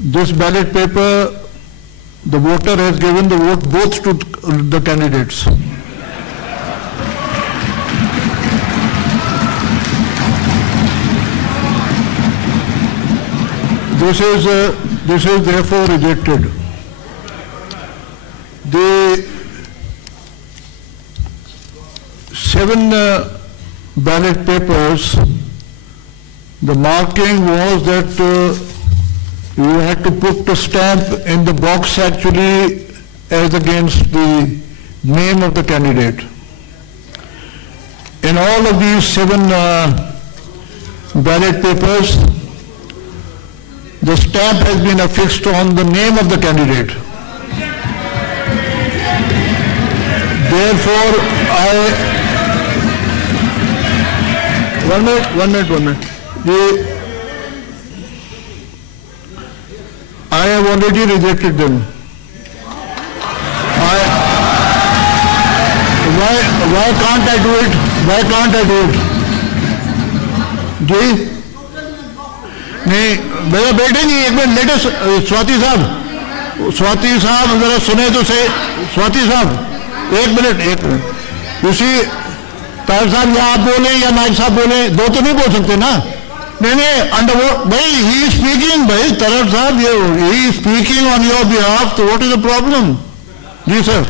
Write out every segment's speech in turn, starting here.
This ballot paper, the voter has given the vote both to the candidates. This is therefore rejected. The 7 ballot papers, the marking was that you had to put the stamp in the box actually as against the name of the candidate. In all of these 7 ballot papers, the stamp has been affixed on the name of the candidate. Therefore, one minute. I have already rejected them. Why can't I do it? Why can't I do it? जी नहीं मेरा बेटे नहीं एक minute latest Swati साहब जरा सुने तो सही स्वाति साहब एक मिनट उसी ताहिर साहब या आप बोले या नाइक साहब बोले दो तो नहीं बोल सकते ना नहीं अंडर भाई ही स्पीकिंग भाई तरफ साहब ये ही स्पीकिंग ऑन योर बिहाफ तो व्हाट इज द प्रॉब्लम जी सर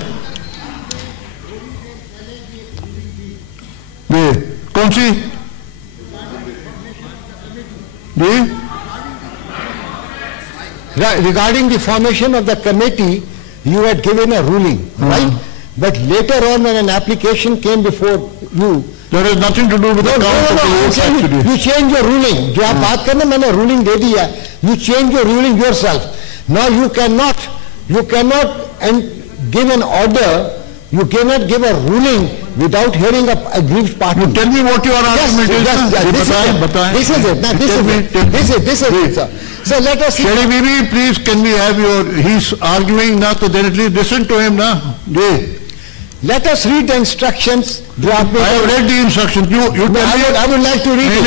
जी कौन सी जी regarding the formation of the committee you had given a ruling right but later on when an application came before you there is nothing to do with the count of the votes actually. You change your ruling जो आप बात करना मैंने ruling दे दिया you change your ruling yourself now you cannot give an order you cannot give a ruling without hearing a aggrieved party. You tell me what your argument is. This is it, sir. So let us see. Sheri Bibi, please can we have he's arguing now, so then at least listen to him now. Let us read the instructions. I have read the instructions. You tell me. I would like to read it.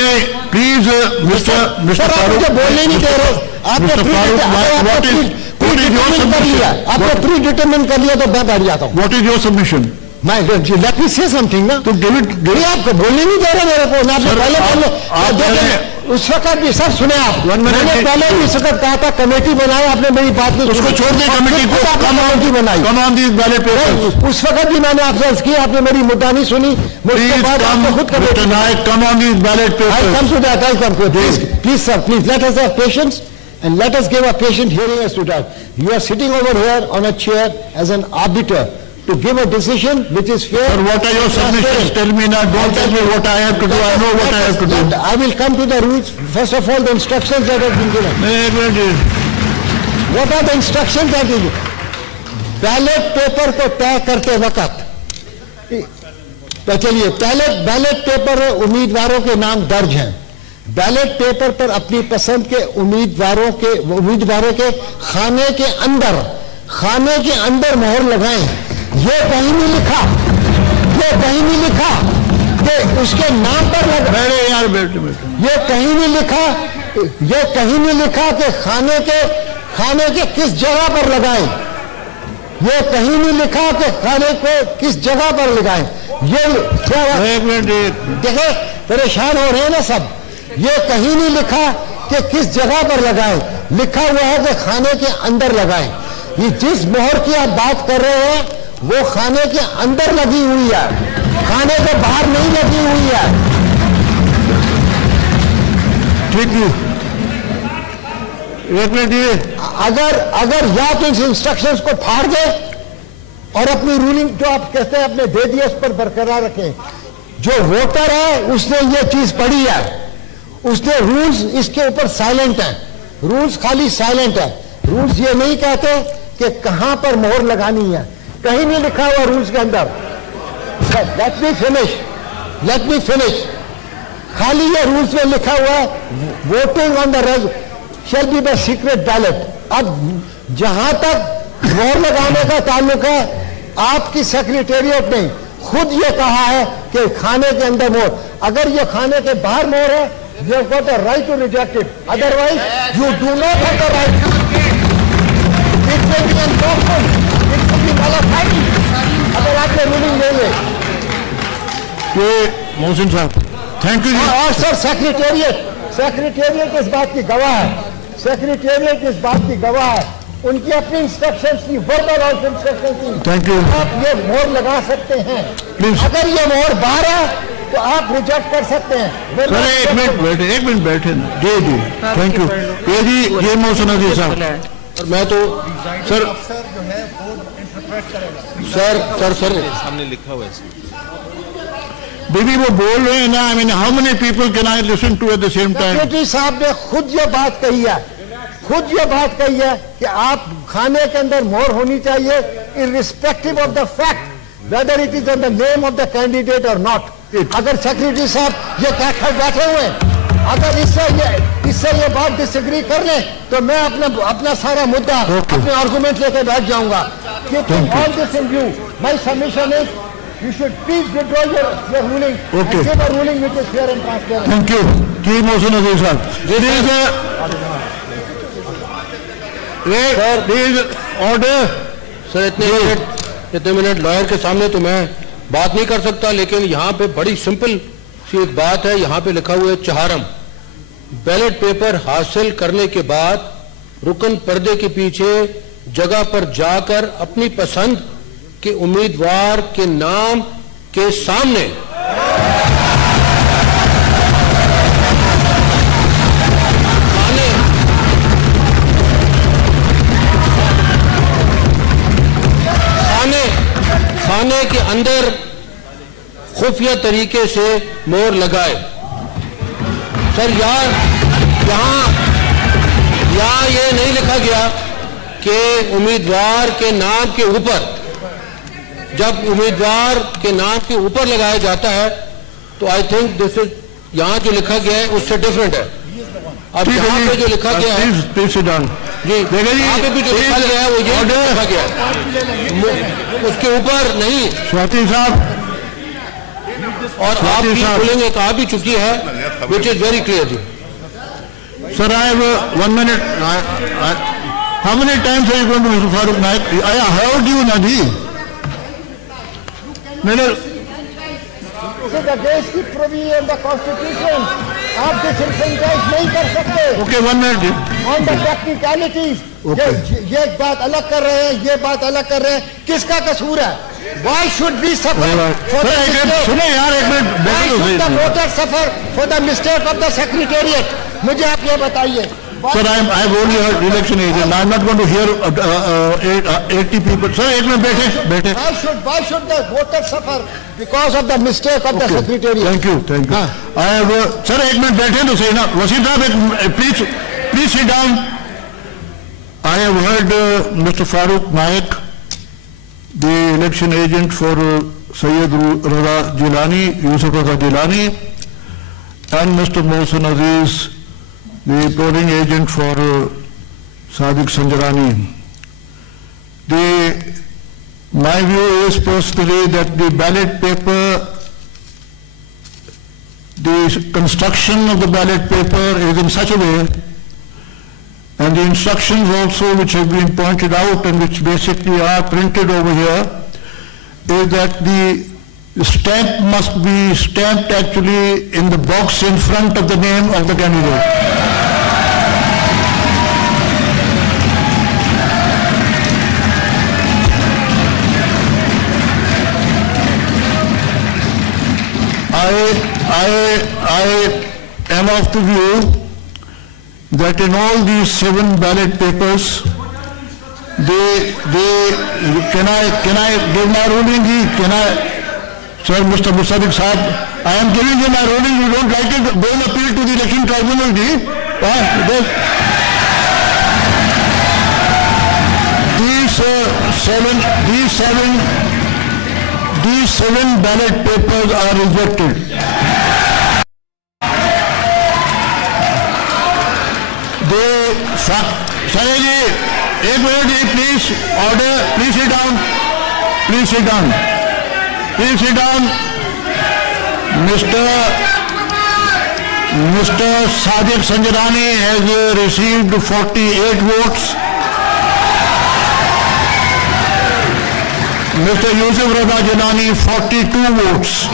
Please, Mr. Farooq. आपने प्री-डिटरमिन कर लिया तो मैं बैठ जाता हूँ. What is your submission? Let me say something ना. तो आपको बोलने नहीं दे रहे मेरे को ना. पहले उस वक्त भी सर सुने आप. मैंने पहले भी इस वक्त कहा था कमेटी बनाए आपने मेरी बात नहीं. उसको छोड़ दे कमेटी को. कमेटी बनाई. Come on these ballot papers. उस वक्त भी मैंने आपसे अर्ज किया आपने मेरी मुद्दा नहीं सुनी. Come on these ballot papers. I come to that. I come to that. Please sir, please let us have patience. And let us give a patient hearing as to that. You are sitting over here on a chair as an arbiter to give a decision which is fair. Sir, what are your submissions? Tell me now. Don't tell me what I have to do. I know what I have to do. I will come to the rules. First of all, the instructions that have been given. What are the instructions that are given? Ballot paper को तय करते वक्त तो चलिए ballot paper उम्मीदवारों के नाम दर्ज हैं. बैलेट पेपर पर अपनी पसंद के उम्मीदवारों के खाने के अंदर मोहर लगाएं. ये कहीं नहीं लिखा कि उसके नाम पर ये कहीं नहीं लिखा कि खाने के किस जगह पर लगाएं. ये कहीं नहीं लिखा कि खाने को किस जगह पर लगाएं. ये देखे परेशान हो रहे हैं ना सब. ये कहीं नहीं लिखा कि किस जगह पर लगाएं. लिखा हुआ है कि खाने के अंदर लगाएं. ये जिस मोहर की आप बात कर रहे हैं वो खाने के अंदर लगी हुई है, खाने के बाहर नहीं लगी हुई है. ठीक है. एक मिनट. अगर या तो इस इंस्ट्रक्शंस को फाड़ दे और अपनी रूलिंग जो आप कहते हैं अपने दे दिए उस पर बरकरार रखें. जो वोटर है उसने ये चीज पढ़ी है, उसने रूल्स इसके ऊपर साइलेंट है. रूल्स खाली साइलेंट है. रूल्स ये नहीं कहते कि कहां पर मोहर लगानी है. कहीं नहीं लिखा हुआ रूल्स के अंदर. Let me finish. खाली ये रूल्स में लिखा हुआ है voting on the shall be by secret ballot. अब जहां तक मोहर लगाने का ताल्लुक है आपकी सेक्रेटेरिएट ने खुद ये कहा है कि खाने के अंदर मोहर. अगर ये खाने के बाहर मोहर है You've got the right to reject it. Otherwise, you do not have the right. It will be unlawful. It will be nullified. अगर आपने रूलिंग ले ले ये मोहसिन साहब थैंक यू। और सर सेक्रेटेरिएट इस बात की गवाह है, सेक्रेटेरिएट इस बात की गवाह है, उनकी अपनी इंस्ट्रक्शंस थी, वर्बल और इंस्ट्रक्शंस थी। Thank you. आप ये मोहर लगा सकते हैं, प्लीज। अगर ये मोहर बाहर है तो आप रिजेक्ट कर सकते हैं। सर एक मिनट बैठे ना। जी जी थैंक यू। ये जी ये मोहसिन अजीज साहब। और मैं तो सर सामने लिखा हुआ है बीबी वो बोल रहे हैं ना, I mean how many people can I listen to at the same time. Secretary साहब ने खुद ये बात कही है, कि आप खाने के अंदर मोहर होनी चाहिए irrespective of the fact whether it is on the name of the candidate और नॉट। अगर सेक्रेटरी साहब ये कहकर बैठे हुए हैं, अगर इससे ये बात डिसएग्री कर लें तो मैं अपना सारा मुद्दा अपने आर्गुमेंट लेकर बैठ जाऊंगा। All this in view my submission is you should please withdraw your ruling and give a ruling which is fair and transparent. Thank you जी Mohsin Aziz Sahab. Please order. Sir इतने मिनट लॉयर के सामने तो मैं बात नहीं कर सकता, लेकिन यहाँ पे बड़ी सिंपल सी एक बात है। यहाँ पे लिखा हुआ है चहारम, बैलेट पेपर हासिल करने के बाद रुकन पर्दे के पीछे जगह पर जाकर अपनी पसंद के उम्मीदवार के नाम के सामने खाने के अंदर खुफिया तरीके से मोहर लगाए। सर यहाँ ये नहीं लिखा गया कि उम्मीदवार के नाम के ऊपर, जब उम्मीदवार के नाम के ऊपर लगाया जाता है तो आई थिंक दिस इज, यहाँ जो लिखा गया है उससे डिफरेंट है। अब यहाँ पे जो लिखा गया है जी देखिए, यहाँ पे भी जो लिखा गया है वो ये लिखा गया है, उसके ऊपर नहीं। स्वाति साहब और आपकी रूलिंग एक आ भी चुकी है विच इज वेरी क्लियर जी। Sir I have 1 minute. How many times are you going to mister Farooq Naik? I heard you ना जी। मैंने देश की प्रोविजन द कॉन्स्टिट्यूशन आप डिसएडवांटेज नहीं कर सकते। Okay 1 minute on the technicalities ये बात अलग कर रहे हैं, ये बात अलग कर रहे हैं, किसका कसूर है? Why should we suffer? सुने यार एक minute. Why should the voters suffer for the mistake of the secretariat? मुझे आप ये बताइए। Sir, I have only heard election agent. I am not going to hear 80 people. Sir, एक मिनट बैठे। Why should the voters suffer because of the mistake of the secretariat? Thank you. I have sir एक मिनट बैठे तो सही ना। वसीम साहब please sit down. I have heard Mr. Farooq Naik, the election agent for Sayyid Raza Jilani, Yusuf Raza Jilani, and Mr. Mohsin Aziz, the polling agent for Sadiq Sanjarani. My view is personally that the ballot paper, the construction of the ballot paper is in such a way, and the instructions also which have been pointed out and which basically are printed over here, is that the stamp must be stamped actually in the box in front of the name of the candidate. I am of the view that in all these 7 ballot papers, can I give my ruling? Sir, Mr. Musadiq Saab, I am giving you my ruling. You don't like it? Go and appeal to the election tribunal. These seven ballot papers are rejected. Sanjay, एक minute please order, please sit down. Mr. Mr. Sadiq Sanjarani has received 48 votes. Mr. Yusuf Raza Jalani 42 votes.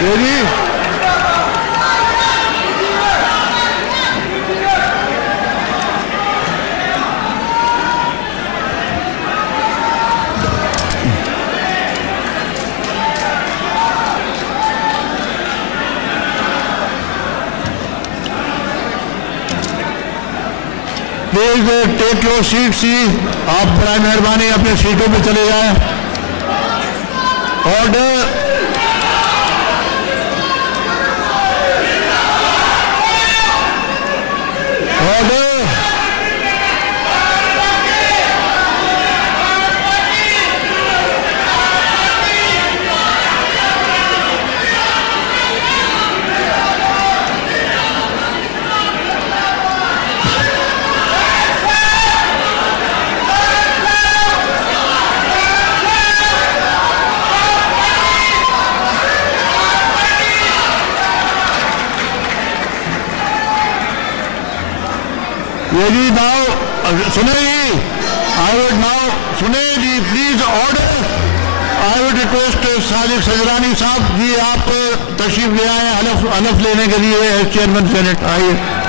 Ready? Please take your seat सी। आप बड़ा मेहरबानी अपने सीटों पे चले जाएं। ऑर्डर। Ready now, सुने जी, I would now, सुने जी, please order. I would request Sadiq सजरानी साहब जी, आप तशरीफ ले आए हलफ लेने के लिए चेयरमैन सेनेट। आइए।